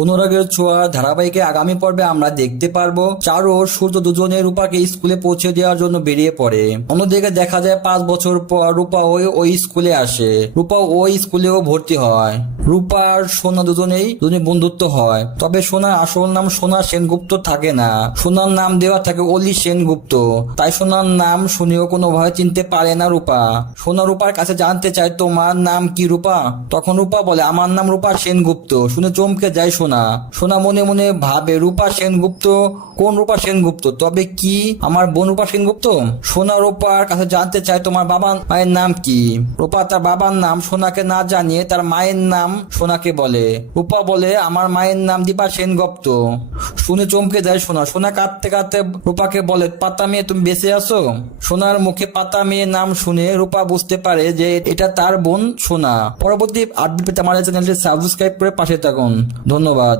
অনুরাগের ছোঁয়া ধারাবাহিকে আগামী পর্বে আমরা দেখতে পারবো চারু ও সূর্য দুজনে রূপাকে স্কুলে পৌঁছে দেওয়ার জন্য বেরিয়ে পড়ে। অন্যদিকে দেখা যায় 5 বছর পর রূপা ওই স্কুলে আসে। রূপা ওই স্কুলেও ভর্তি হয়। রূপা আর সোনা দুজনে বন্ধুত্ব হয়। তবে সোনার আসল নাম সোনা সেনগুপ্ত থাকে না, সোনার নাম দেওয়া থাকে অলি সেনগুপ্ত। তাই সোনার নাম শুনেও কোনোভাবে চিনতে পারে না রূপা। সোনা রূপার কাছে জানতে চায়, তোমার নাম কি রূপা? তখন রূপা বলে, আমার নাম রূপা সেনগুপ্ত। শুনে চমকে যায় সোনা। সোনা মনে মনে ভাবে, রূপা সেনগুপ্ত? কোন রূপা সেনগুপ্ত? তবে কি আমার বোন রূপা সেনগুপ্ত? সোনা রূপার কাছে জানতে চায়, তোমার মায়ের নাম কি? রূপা তার বাবার নাম সোনাকে না জানিয়ে তার মায়ের নাম সোনাকে বলে। রূপা বলে, আমার মায়ের নাম দীপা সেনগুপ্ত। শুনে চমকে যায় সোনা। সোনা কাঁদতে কাঁদতে রূপাকে বলে, পাতা মেয়ে তুমি বেঁচে আছো? সোনার মুখে পাতা মেয়ে নাম শুনে রূপা বুঝতে পারে যে এটা তার বোন সোনা। পরবর্তী আপডেট পেতে আমাদের চ্যানেলটি সাবস্ক্রাইব করে পাশে থাকুন। ধন্যবাদ।